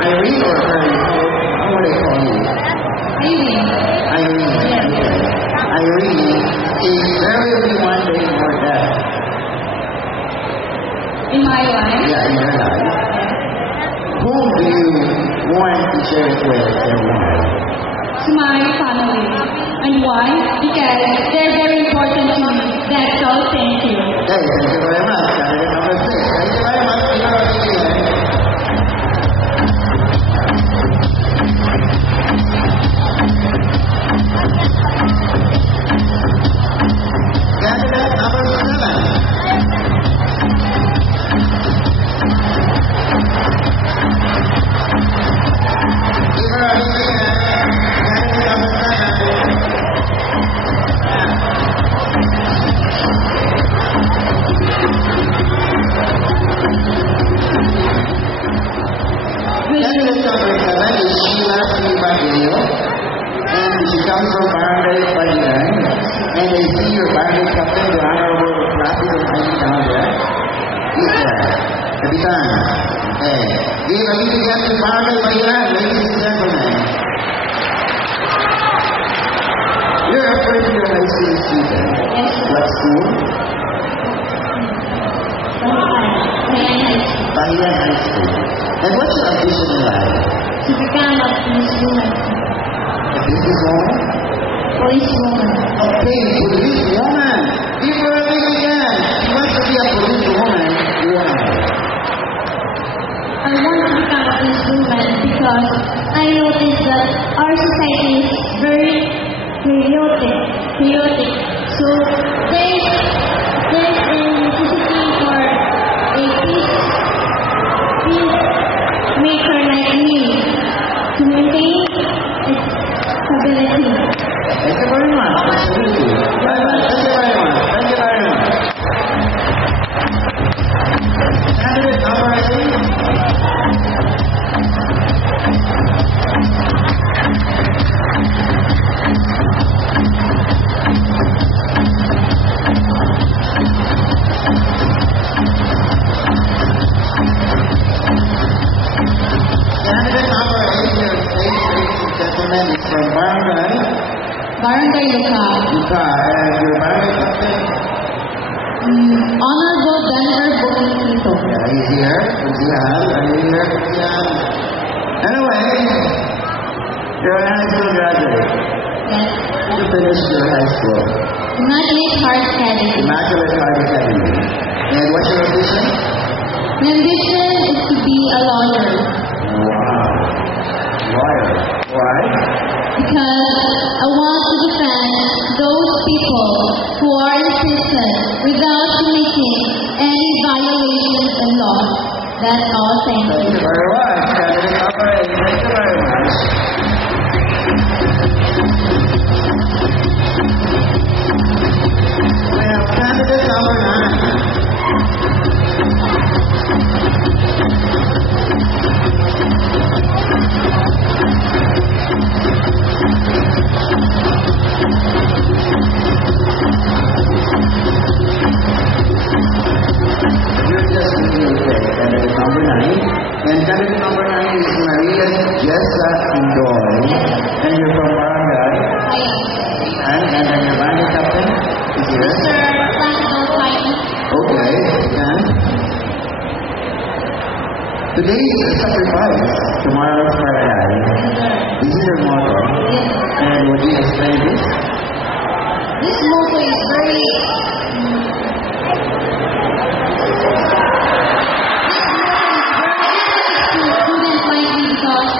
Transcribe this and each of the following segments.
Irene or Irene? How would I call you? Irene. Irene. Yes. Irene, is there will be one day more death? In my life? Yeah, in your life. Whom do you want to share it with and why? To my family. And why? Because they're very important to me. That's all. Thank you. Okay, thank you very much. Candidate number 6. Thank you very much. Candidate number 7. Give her a big hand. Candidate number 7. Candidate number 7 is Sheila Silva, and she comes from Barangay Palinan. And I see your barangay captain, the Honorable Placido Alcantara. He's there. Kapitan. Okay. Give a big hand to Barangay Palinan, ladies and gentlemen. You're a first-year high school student. Yes. What school? Palinan High School. And what's your ambition in life? To become a policewoman. A businesswoman? Policewoman. Okay, policewoman. Give her a big hand. She wants to be a policewoman. Why? I want to become a policewoman because I noticed that our society is very chaotic. So there's a necessity for a peacemaker like me to maintain its stability. Thank you very much. Absolutely. Bye-bye. Thank you very much. Thank you very much. Candidate number 8, ladies and gentlemen, is from Barangay Lucao. Luca, and your barangay captain. Honorable Denver Bukitito. Yeah, he's here. Uzihan. Are you here, Uzihan? Anyway, you're a high school graduate. Yes. You finished your high school. Immaculate Heart Academy. Immaculate Heart Academy. And what's your ambition? My ambition is to be a lawyer Wow. Lawyer. Why? because I want to defend those people who are in prison without committing any violations of law. That's all. Thank Thank you. you very much. Candidate number 8. Thank you very much. We have candidate number 9. You're just doing okay. Candidate number 9. And candidate number 9 is Maria Jessa Indoy. And you're from Barangay. And then your barangay captain is here. Mr. Placido Alcantara. Okay. And today is a sacrifice. Tomorrow is paradise. This is your motto. And would you explain this? This motto is very student like me because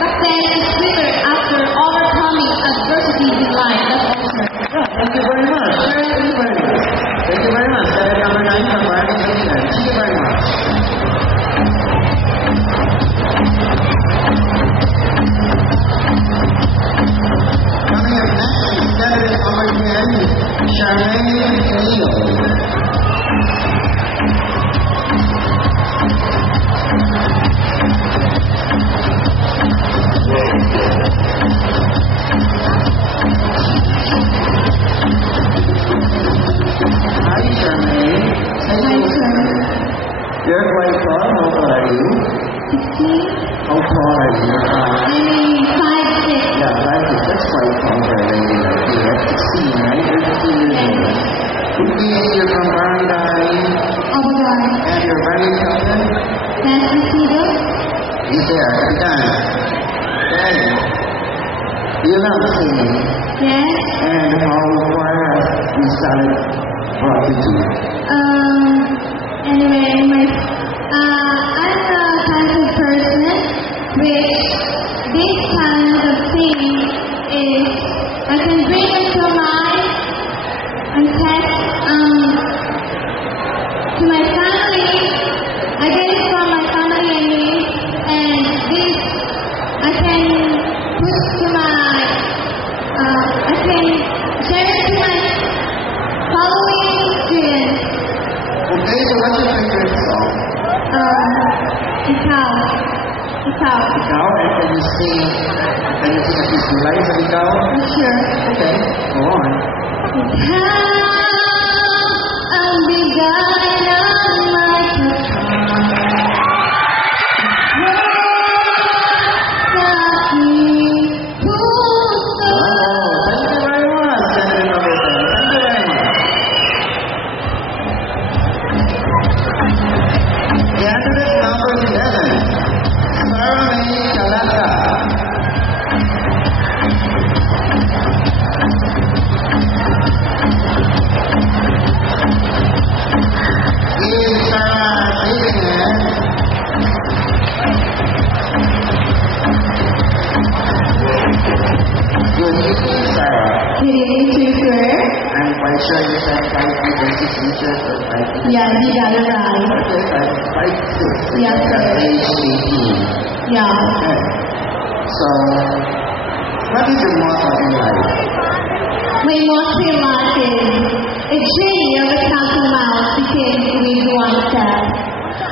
success is quicker after overcoming adversities in life. That's all, sir. Thank you very much. Thank you very much. Thank you very much. Candidate number 9 from Barangay Palinan. Thank you very much. Coming up next is candidate number 10, Charmaine Neal. How tall are you? 16. How tall are you? I'm 5'6". Yeah, that's quite tall for a lady like you. That's 16, right? You're 16 years old. You're from Barangay. Abagar. And your barangay captain? San Isidro. He's there. Kapitan. Okay. You love singing. Yes. And how far has this talent brought you to? Anyway, I'm the kind of person which this kind of thing is I can bring it to my family. I get it from my family and this I can put to my I can share it to my following students. Okay, so what's your favorite song? Ikaw. Ikaw, and can you sing a piece of life of Ikaw? Sure. Okay, go on. Ikaw ang bigay ng may kasama. Sa aking puso. Thank you very much, Senator Robertson. Thank you very much. Candidate number 11, Sarah May Calata. Give Sarah a big hand. Good evening, Sarah. Good evening to you, sir. I'm quite sure you said 5 feet and 6 inches or 5 feet. Yeah, you got it right. Okay, 5 6. Yes, sir. Age 18. Yeah. Okay. So, what is your motto in life? My motto in life is a journey of a thousand miles begins with one step.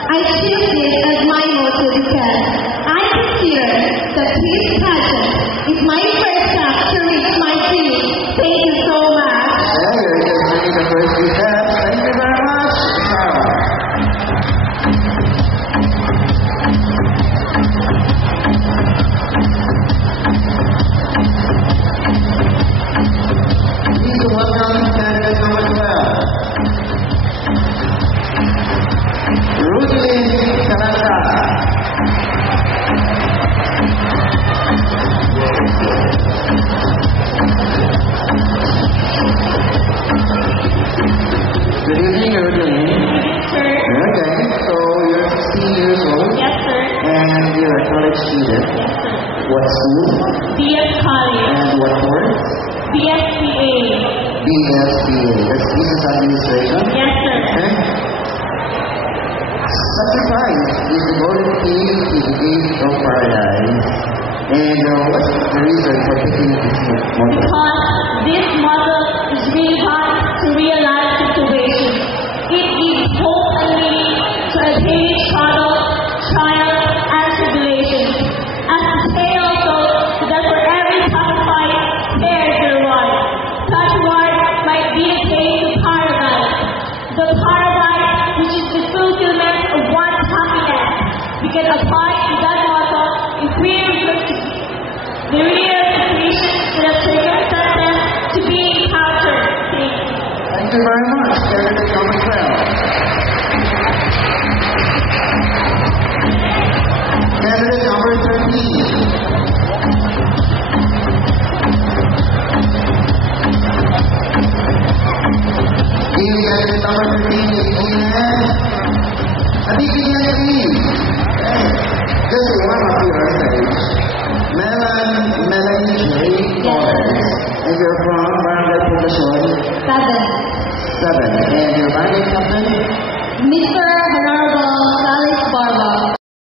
I choose this as my motto because I consider that this passion is my first step to reach my dream. Thank you so much. Yeah, you're just taking the first few steps. Thank you very much, Sarah. Please welcome candidate number 12, Ruthlyn Calata. Good evening, Ruthlyn. Sir. Okay, so you're 16 years old Yes, sir. and you're a college student. Yes, sir. What school BS College. and what course? BSCA. BSBA. That's Business Administration. Yes, sir. Okay. Sacrifice is the golden key to the gate of paradise. And what's the reason for picking this model? Because this model is really hard to realize situation. It gives hope and meaning to attain struggle, trial, and tribulation. As to say also that for every sacrifice there is a reward. Such reward might be the case to paradise. The paradise which is the fulfillment of one's happiness. We can apply to that motto if we refer to the real situations that are circumstances to be encountered. Thank you. Thank you very much.